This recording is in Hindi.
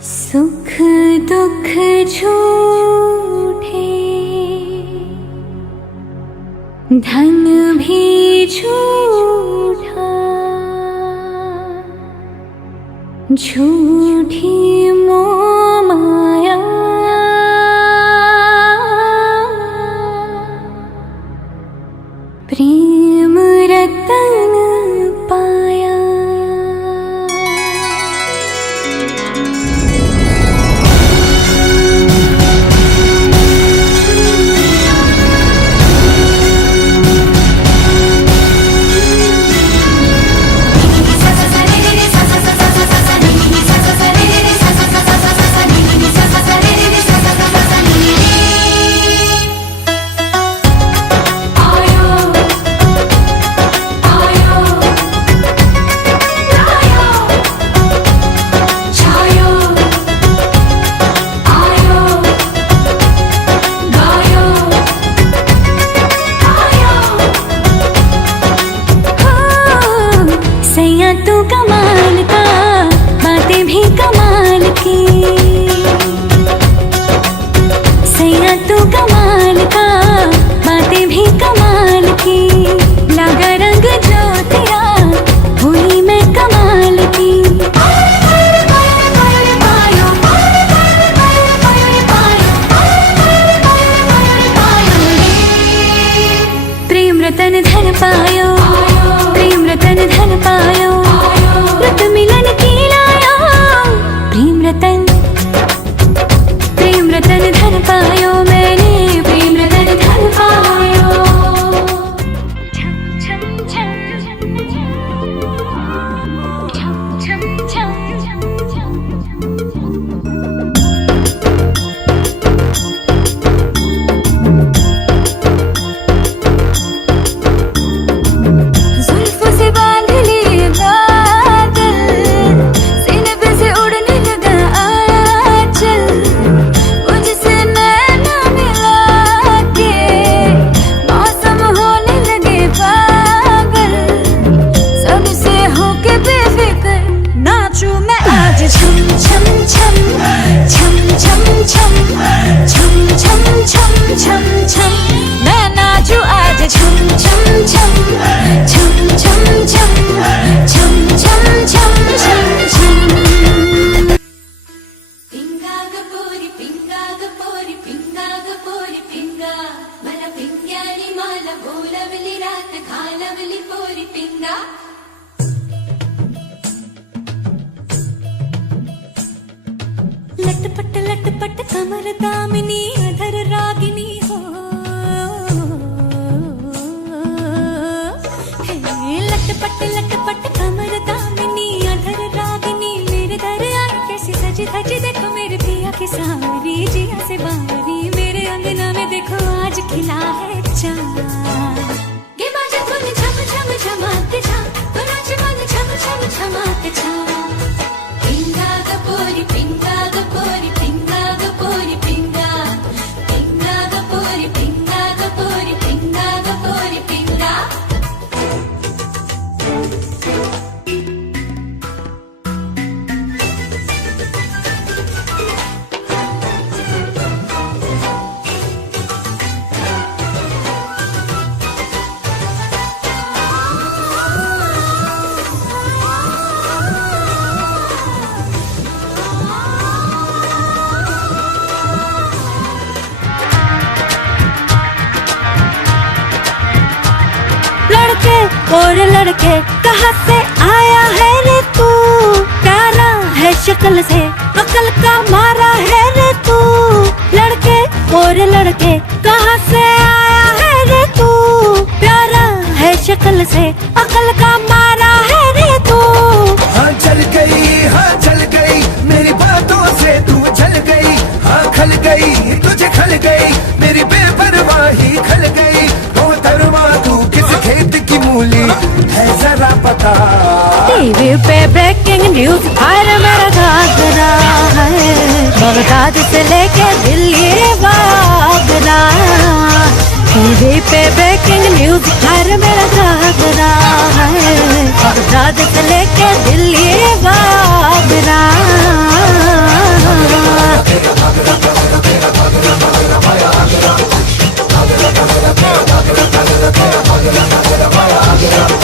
सुख दुख झूठे, धन भी झूठा, झूठी मोह माया, प्रेम रतन पाया। तू कमाल का, बातें भी कमाल की, सैया तू कमाल का, बातें भी कमाल की, लगा रंग जो तेरा हुई मैं कमाल की। प्रेम रतन धन पायो, प्रेम रतन धन पायो, रत मिलन की लाया, प्रेम रतन धन पायो, मैंने प्रेम रतन धन पायो। छम छम छम छम छम छम लटपट लटपट कमर दामिनी अधर रागिनी हो, लटपट लटपट कमर दामिनी अधर रागिनी, मेरे दर आई कैसी सजी धजी, देखो मेरे पिया की सारी जिया से बारी, मेरे अंगना में देखो आज खिला है चाँद। गे बाजे धुन झम झम झमाते छा, तो नाच मन झम झम झमाते छा। पिंगा गपोरी पिंगा गपोरी पिंगा गपोरी पिंगा, पिंगा गपोरी पिंगा गपोरी पिंगा गपोरी पिंगा। और लड़के कहाँ से आया है रे तू, प्यारा है शक्ल से अकल का मारा है रे तू। लड़के और लड़के कहाँ से आया है रे तू, प्यारा है शक्ल से अकल का मारा है रे तू। हाँ चल गई मेरी बातों से तू जल गई, हाँ खल गई तुझे खल गई, मेरी बेपरवाही खल गई। ओ दरवा तू किस खेत की मूली है जरा पता। टीवी पे ब्रेकिंग न्यूज हर मेरा घाघरा है, बगदाद से लेके दिल्ली आगरा। टीवी पे ब्रेकिंग न्यूज हर मेरा घाघरा है, बगदाद से लेके दिल्ली आगरा। आगरा